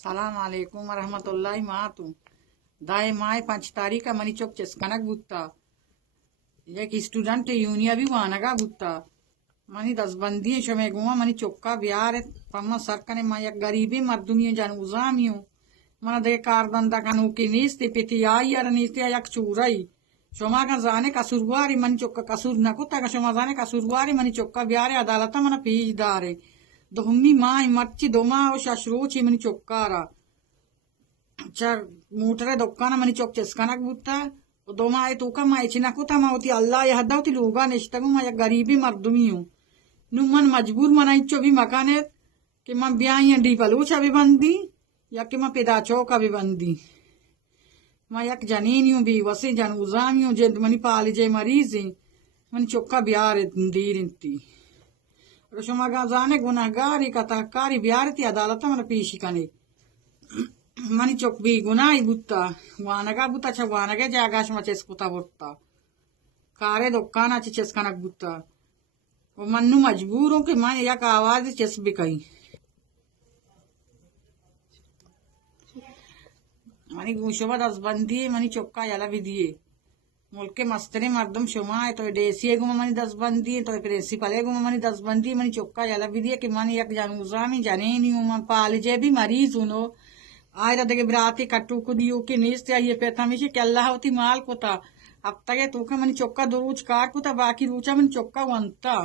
Salam alaikum warahmatullahi maatu. Dae mai 5 तारीख money चौक चेस्कनक बुत्ता एक student यूनिया भी वानगा बुत्ता मनी 10 बंदी शमे गुमा मनी चौका बिहार पम्मा सरकने मा एक गरीबी मर्दुमी जान उजामियो मन दे कारदंदा कनु की नीस्ते पिति आयर नीस्ते एक चूराई शोमा का जाने कसूरवारी मनी चौका कसूर नकुता का शोमा जाने कसूरवारी मनी चौका बिहार अदालत मन पीज दारे दोहम्मी माई मर्ची दोमा ओ शश्रोची मनी चौकारा मूटरे दोक्काना मनी चौक चेस्कनक बुत्ता दोमा आई तूका मा इचिनकुता मा होती अल्लाह या हद्दावती लोगा नेश्तगु मा या गरीबी मर्दुमियो नु मन मजबूर मनाइचो भी मकाने कि मन ब्याई डी पलूचा भी बंदी या कि मन पेदा चौका भी बंदी मा यक जनीनियो भी वसी जन उजामियो जे मनी पालिजे मरीजी मनी चौका बियार दीरिंती रशुमा जाने गुनाहगारी कताकारी बियारती अदालत मन पीशी कने मनी चौक भी गुनाही बुत्ता वानगा बुत्ता छ वानगे जागाश मा चेस्कुता बुत्ता कारे दोक्काना चेस्कनक बुत्ता वो मन्नु मजबूर हूं कि मैं एक आवाज चेस भी कही मनी गुशोबा 10 बंदी मनी चौका यला भी दिए मुल्क के मस्तरे मर्दम शुमा है तो डेसी गुमा मनी 10 बंदी तो प्रिंसिपल गुमा मनी 10 बंदी मनी चौका यला भी दिए कि मनी एक जानूजामी जाने नहीं हूं पालजे भी मरीज उनो आयरा देगे बिराती कट्टू को दियो कि नीस्ते ये पेता मिशी केल्ला होती माल कोता अब तक तू का मनी चौका दो रूच काट कोता बाकी रूचा मनी चौका वंता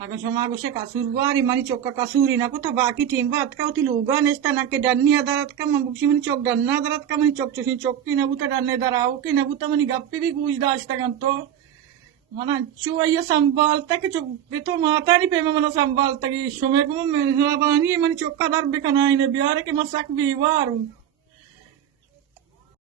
अगर शमा गुशे कसूरवारी मनी चौका कसूरी ना कोता बाकी टीम बात का होती लोगा नेस्ता ना के डन्नी अदालत का मबुशी मनी चौक डन्ना अदालत का मनी चौक चुशी चौकी ना बुता डन्ने दराओ की ना बुता मनी गप्पी भी गूंज दाश्ता गंतो मना चुआ संभालता कि चुप तो माता नहीं पे मना संभालता कि शोमे को मेहरबानी मनी चौका दर बेकनाई ने बिहार के मसक भी वारू